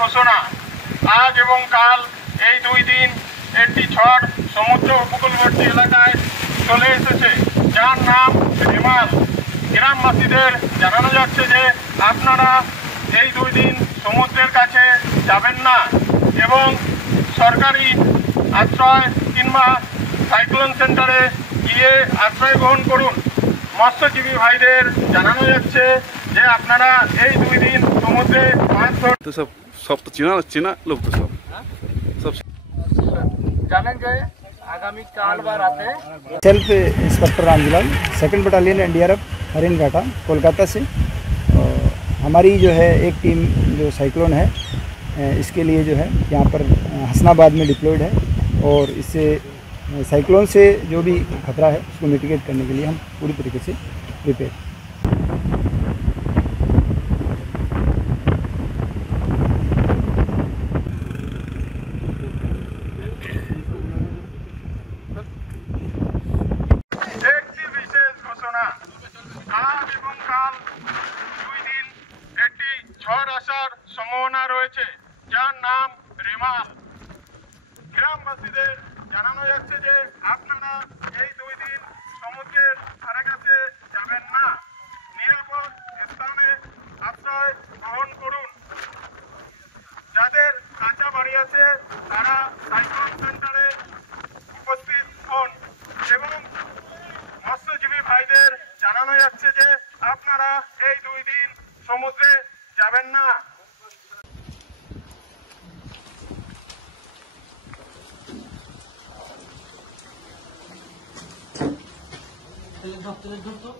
ঘোষণা। আজ এবং কাল এই 2 দিন একটি ঝড় সমুদ্র উপকূলবর্তী এলাকায় চলে এসেছে, যার নাম রেমাল। গ্রামবাসীদের জানানো যাচ্ছে যে আপনারা এই 2 দিন সমুদ্রের কাছে যাবেন না এবং সরকারি আশ্রয় কিংবা সাইক্লোন সেন্টারে গিয়ে আশ্রয় গ্রহণ করুন। মৎস্যজীবী ভাইদের জানানো যাচ্ছে যে আপনারা এই 2 দিন সমুদ্রে মাছ ধরতে सब तो चीना लोग तो सब जानेंगे आगामी काल व रातें। Self inspector Ramjilal, 2nd battalion NDRF Haringhata Kolkata से। हमारी जो है एक टीम जो साइक्लोन है इसके लिए जो है यहाँ पर हसनाबाद में डिप्लॉयड है और इससे साइक्लोन से जो भी खतरा है उसको मिटिगेट करने के लिए हम पूरी तरीके से प्रिपेयर। একটি বিশেষ ঘোষণা। আজ এবং কাল 2 দিন একটি ঝড় আসার সম্ভাবনা রয়েছে, যার নাম রেমাল। গ্রামবাসীদের জানানো যাচ্ছে যে আপনারা এই 2 দিন সমুদ্রের ধারে কাছে যাবেন না, নিরাপদ স্থানে আশ্রয় গ্রহণ করুন। যাদের কাঁচা বাড়ি আছে তারা সাইক্লোন সেন্টারে উপস্থিত হন এবং মৎস্যজীবী ভাইদের জানানো যাচ্ছে যে আপনারা এই 2 দিন সমুদ্রে যাবেন না। ধরতো